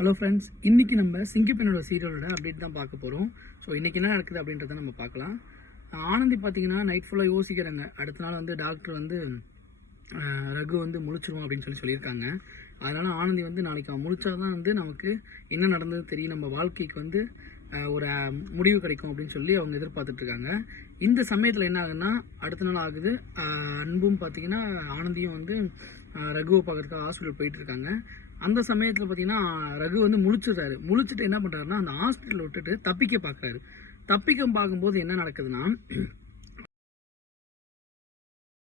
Hello friends, இன்றைக்கி நம்ம சிங்கப்பெண்ணோட சீரியலோட update தான் பார்க்க போகிறோம். ஸோ இன்றைக்கி என்ன நடக்குது அப்படின்றத நம்ம பார்க்கலாம். ஆனந்தி பார்த்தீங்கன்னா நைட் ஃபுல்லாக யோசிக்கிறாங்க. அடுத்த நாள் வந்து டாக்டர் வந்து ரகு வந்து முழிச்சிருவோம் அப்படின்னு சொல்லியிருக்காங்க. அதனால் ஆனந்தி வந்து நாளைக்கு அவன் முழிச்சா தான் வந்து நமக்கு என்ன நடந்தது தெரியும், நம்ம வாழ்க்கைக்கு வந்து ஒரு முடிவு கிடைக்கும் அப்படின்னு சொல்லி அவங்க எதிர்பார்த்துட்ருக்காங்க. இந்த சமயத்தில் என்ன ஆகுதுன்னா, அடுத்த நாள் ஆகுது. அன்பும் பார்த்திங்கன்னா ஆனந்தியும் வந்து ரகுவை பார்க்குறதுக்காக ஹாஸ்பிட்டல் போயிட்டுருக்காங்க. அந்த சமயத்தில் பார்த்தீங்கன்னா ரகு வந்து முழிச்சிட்டு என்ன பண்ணுறாருன்னா, அந்த ஹாஸ்பிட்டல் விட்டுட்டு தப்பிக்க பார்க்குறாரு. பார்க்கும்போது என்ன நடக்குதுன்னா,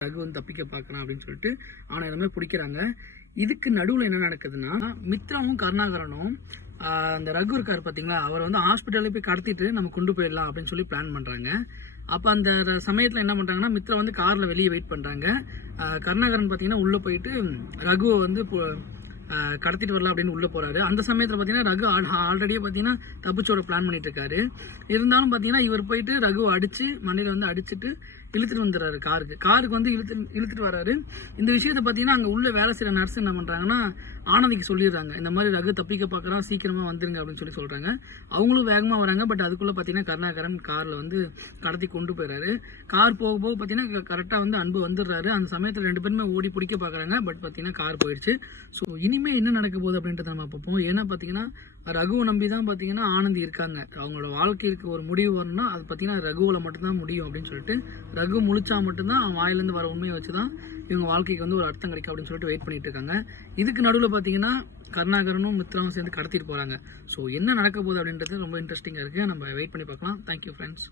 ரகு வந்து தப்பிக்க பார்க்குறான் அப்படின்னு சொல்லிட்டு அவனை எல்லாமே பிடிக்கிறாங்க. இதுக்கு நடுவில் என்ன நடக்குதுன்னா, மித்ராவும் கருணாகரனும் அந்த ரகு இருக்கார் பார்த்தீங்களா, அவர் வந்து ஹாஸ்பிட்டலில் போய் கடத்திட்டு நம்ம கொண்டு போயிடலாம் அப்படின்னு சொல்லி பிளான் பண்ணுறாங்க. அப்போ அந்த சமயத்தில் என்ன பண்ணுறாங்கன்னா, மித்ரா வந்து காரில் வெளியே வெயிட் பண்ணுறாங்க. கருணாகரன் பார்த்தீங்கன்னா உள்ளே போயிட்டு ரகுவை வந்து கடத்திட்டு வரலாம் அப்படின்னு உள்ளே போகிறாரு. அந்த சமயத்தில் பார்த்தீங்கன்னா ரகு ஆல்ரெடியே பார்த்தீங்கன்னா தப்பிச்சோட பிளான் பண்ணிட்டு இருக்காரு. இருந்தாலும் பார்த்தீங்கன்னா இவர் போயிட்டு ரகுவை அடித்து மண்ணில் வந்து அடிச்சுட்டு இழுத்துட்டு வந்துடுறாரு. காருக்கு வந்து இழுத்துட்டு வர்றாரு. இந்த விஷயத்தை பார்த்தீங்கன்னா அங்கே உள்ள வேலை செய்கிற நர்ஸ் என்ன பண்ணுறாங்கன்னா, ஆனந்திக்கு சொல்லிடுறாங்க, இந்த மாதிரி ரகு தப்பிக்க பார்க்குறான், சீக்கிரமாக வந்துருங்க அப்படின்னு சொல்கிறாங்க. அவங்களும் வேகமாக வராங்க. பட் அதுக்குள்ளே பார்த்தீங்கன்னா கருணாகரன் காரில் வந்து கடத்தி கொண்டு போயிடுறாரு. கார் போக போக பார்த்தீங்கன்னா கரெக்டாக வந்து அன்பு வந்துடுறாரு. அந்த சமயத்தில் ரெண்டு பேருமே ஓடி பிடிக்க பார்க்குறாங்க. பட் பார்த்தீங்கன்னா கார் போயிடுச்சு. ஸோ இனிமேல் என்ன நடக்க போகுது அப்படின்றத நம்ம பார்ப்போம். ஏன்னா பார்த்தீங்கன்னா ரகுவை நம்பி தான் பார்த்தீங்கன்னா ஆனந்தி இருக்காங்க. அவங்களோட வாழ்க்கைக்கு ஒரு முடிவு வரணும்னா அது பார்த்தீங்கன்னா ரகுவில் மட்டும்தான் முடியும் அப்படின்னு சொல்லிட்டு, ரகு முழிச்சா மட்டும்தான் அவன் வாயிலேருந்து வர உண்மையை வச்சு தான் இவங்க வாழ்க்கைக்கு வந்து ஒரு அர்த்தம் கிடைக்கும் அப்படின்னு சொல்லிட்டு வெயிட் பண்ணிட்டு இருக்காங்க. இதுக்கு நடுவில் பார்த்தீங்கன்னா கருணாகரனும் மித்ராவும் சேர்ந்து கடத்திட்டு போகிறாங்க. ஸோ என்ன நடக்க போகுது அப்படின்றது ரொம்ப இன்ட்ரெஸ்டிங்காக இருக்குது. நம்ம வெயிட் பண்ணி பார்க்கலாம். Thank you friends.